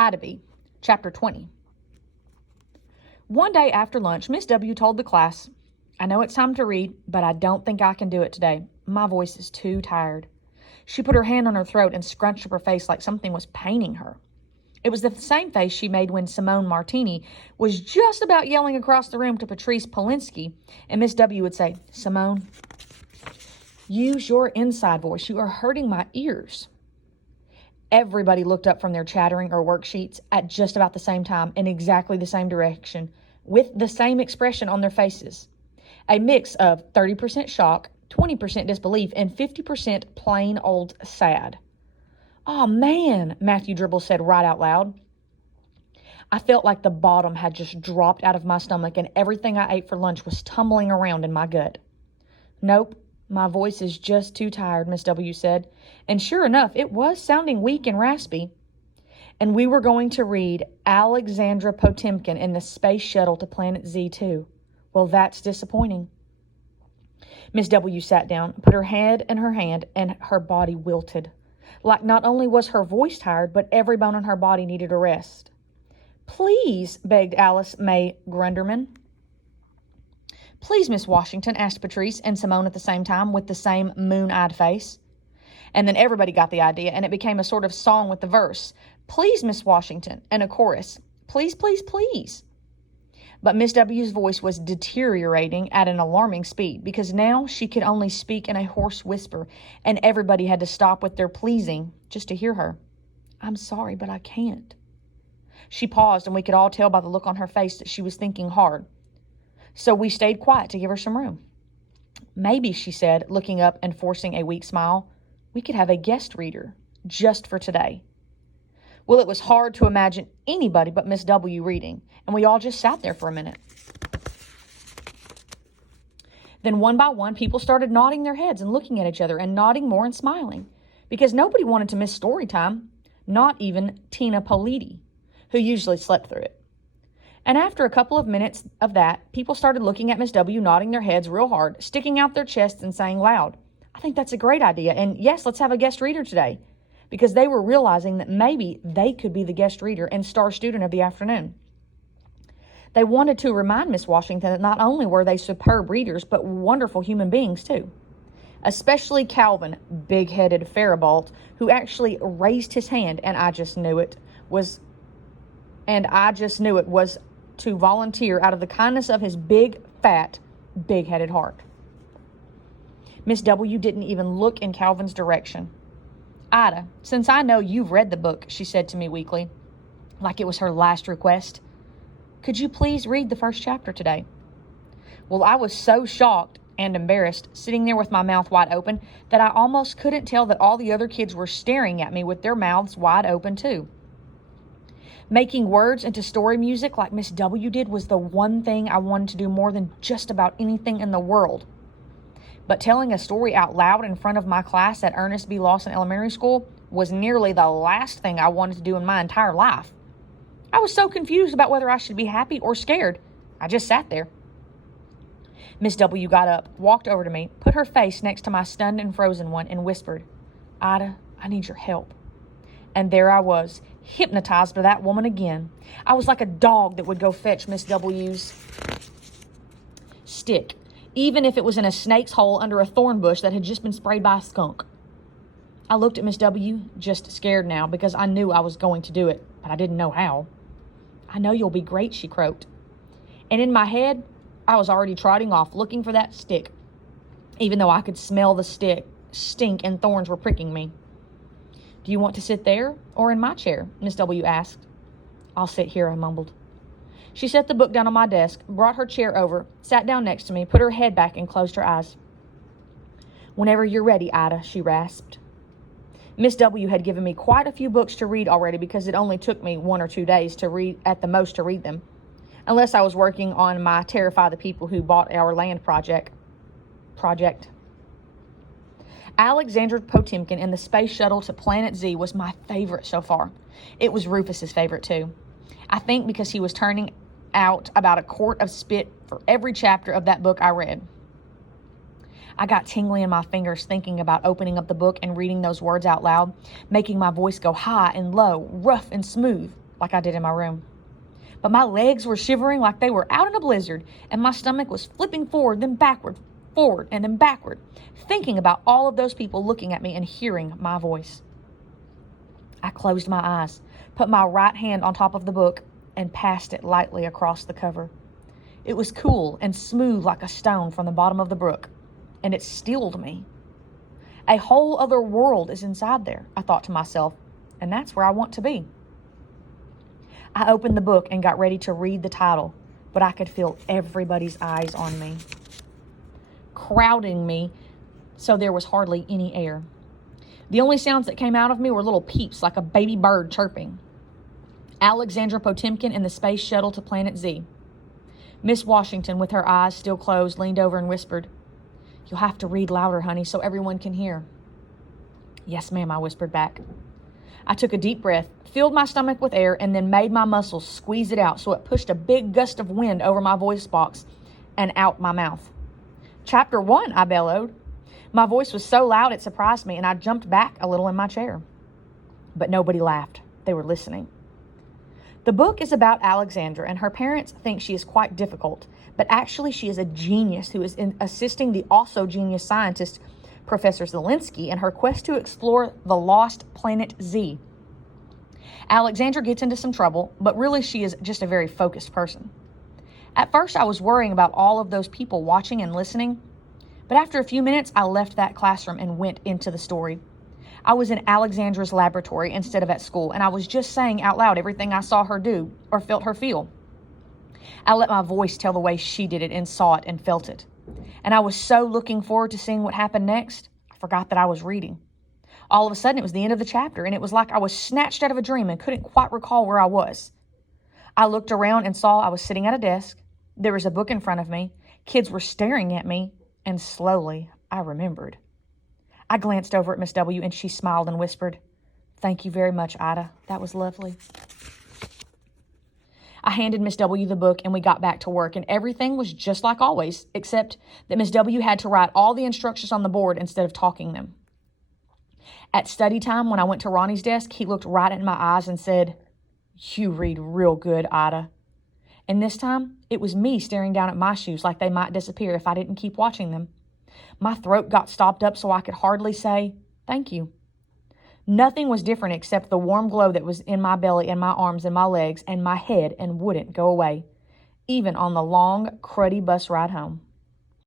Ida B. Chapter 20. One day after lunch, Miss W told the class, "I know it's time to read, but I don't think I can do it today. My voice is too tired." She put her hand on her throat and scrunched up her face like something was paining her. It was the same face she made when Simone Martini was just about yelling across the room to Patrice Polinsky, and Miss W would say, "Simone, use your inside voice. You are hurting my ears." Everybody looked up from their chattering or worksheets at just about the same time in exactly the same direction, with the same expression on their faces. A mix of 30% shock, 20% disbelief, and 50% plain old sad. "Oh, man," Matthew Dribble said right out loud. I felt like the bottom had just dropped out of my stomach and everything I ate for lunch was tumbling around in my gut. "Nope. My voice is just too tired," Miss W said. And sure enough, it was sounding weak and raspy. And we were going to read Alexandra Potemkin in the space shuttle to Planet Z2. Well, that's disappointing. Miss W sat down, put her head in her hand, and her body wilted. Like not only was her voice tired, but every bone in her body needed a rest. "Please," begged Alice May Grunderman. "Please, Miss Washington," asked Patrice and Simone at the same time with the same moon-eyed face. And then everybody got the idea, and it became a sort of song with the verse, "Please, Miss Washington," and a chorus, "Please, please, please." But Miss W's voice was deteriorating at an alarming speed because now she could only speak in a hoarse whisper, and everybody had to stop with their pleasing just to hear her. "I'm sorry, but I can't." She paused, and we could all tell by the look on her face that she was thinking hard. So we stayed quiet to give her some room. "Maybe," she said, looking up and forcing a weak smile, "we could have a guest reader, just for today." Well, it was hard to imagine anybody but Miss W reading, and we all just sat there for a minute. Then one by one, people started nodding their heads and looking at each other and nodding more and smiling, because nobody wanted to miss story time, not even Tina Politi, who usually slept through it. And after a couple of minutes of that, people started looking at Miss W, nodding their heads real hard, sticking out their chests and saying loud, "I think that's a great idea, and yes, let's have a guest reader today," because they were realizing that maybe they could be the guest reader and star student of the afternoon. They wanted to remind Miss Washington that not only were they superb readers, but wonderful human beings too. Especially Calvin, big-headed Faribault, who actually raised his hand, and I just knew it was to volunteer out of the kindness of his big, fat, big-headed heart. Miss W didn't even look in Calvin's direction. "Ida, since I know you've read the book," she said to me weakly, like it was her last request, "could you please read the first chapter today?" Well, I was so shocked and embarrassed, sitting there with my mouth wide open, that I almost couldn't tell that all the other kids were staring at me with their mouths wide open too. Making words into story music like Miss W did was the one thing I wanted to do more than just about anything in the world. But telling a story out loud in front of my class at Ernest B. Lawson Elementary School was nearly the last thing I wanted to do in my entire life. I was so confused about whether I should be happy or scared. I just sat there. Miss W got up, walked over to me, put her face next to my stunned and frozen one, and whispered, "Ida, I need your help." And there I was, hypnotized by that woman again. I was like a dog that would go fetch Miss W's stick, even if it was in a snake's hole under a thorn bush that had just been sprayed by a skunk. I looked at Miss W, just scared now, because I knew I was going to do it, but I didn't know how. "I know you'll be great," she croaked. And in my head, I was already trotting off, looking for that stick, even though I could smell the stink and thorns were pricking me. "Do you want to sit there or in my chair?" Miss W asked. "I'll sit here," I mumbled. She set the book down on my desk, brought her chair over, sat down next to me, put her head back, and closed her eyes. "Whenever you're ready, Ida," she rasped. Miss W had given me quite a few books to read already because it only took me 1 or 2 days to read, at the most, to read them, unless I was working on my Terrify the People Who Bought Our Land project. Alexandra Potemkin in the space shuttle to Planet Z was my favorite so far. It was Rufus's favorite too. I think because he was turning out about a quart of spit for every chapter of that book I read. I got tingly in my fingers thinking about opening up the book and reading those words out loud, making my voice go high and low, rough and smooth. like I did in my room. But my legs were shivering like they were out in a blizzard, and my stomach was flipping forward, then backward, forward, and then backward, thinking about all of those people looking at me and hearing my voice. I closed my eyes, put my right hand on top of the book, and passed it lightly across the cover. It was cool and smooth like a stone from the bottom of the brook, and it stilled me. A whole other world is inside there, I thought to myself, and that's where I want to be. I opened the book and got ready to read the title, but I could feel everybody's eyes on me, crowding me so there was hardly any air. The only sounds that came out of me were little peeps like a baby bird chirping. Alexandra Potemkin in the space shuttle to Planet Z. Miss Washington, with her eyes still closed, leaned over and whispered, "You'll have to read louder, honey, so everyone can hear." "Yes, ma'am," I whispered back. I took a deep breath, filled my stomach with air, and then made my muscles squeeze it out so it pushed a big gust of wind over my voice box and out my mouth. "Chapter 1, I bellowed. My voice was so loud it surprised me, and I jumped back a little in my chair. But nobody laughed. They were listening. The book is about Alexandra, and her parents think she is quite difficult, but actually she is a genius who is assisting the also genius scientist, Professor Zelensky, in her quest to explore the lost planet Z. Alexandra gets into some trouble, but really she is just a very focused person. At first I was worrying about all of those people watching and listening, but after a few minutes I left that classroom and went into the story. I was in Alexandra's laboratory instead of at school, and I was just saying out loud everything I saw her do or felt her feel. I let my voice tell the way she did it and saw it and felt it. And I was so looking forward to seeing what happened next, I forgot that I was reading. All of a sudden, it was the end of the chapter, and it was like I was snatched out of a dream and couldn't quite recall where I was. I looked around and saw I was sitting at a desk. There was a book in front of me. Kids were staring at me, and slowly I remembered. I glanced over at Miss W, and she smiled and whispered, "Thank you very much, Ida. That was lovely." I handed Miss W the book, and we got back to work, and everything was just like always, except that Miss W had to write all the instructions on the board instead of talking them. At study time, when I went to Ronnie's desk, he looked right in my eyes and said, "You read real good, Ida." And this time, it was me staring down at my shoes like they might disappear if I didn't keep watching them. My throat got stopped up so I could hardly say, "Thank you." Nothing was different except the warm glow that was in my belly and my arms and my legs and my head and wouldn't go away, even on the long, cruddy bus ride home.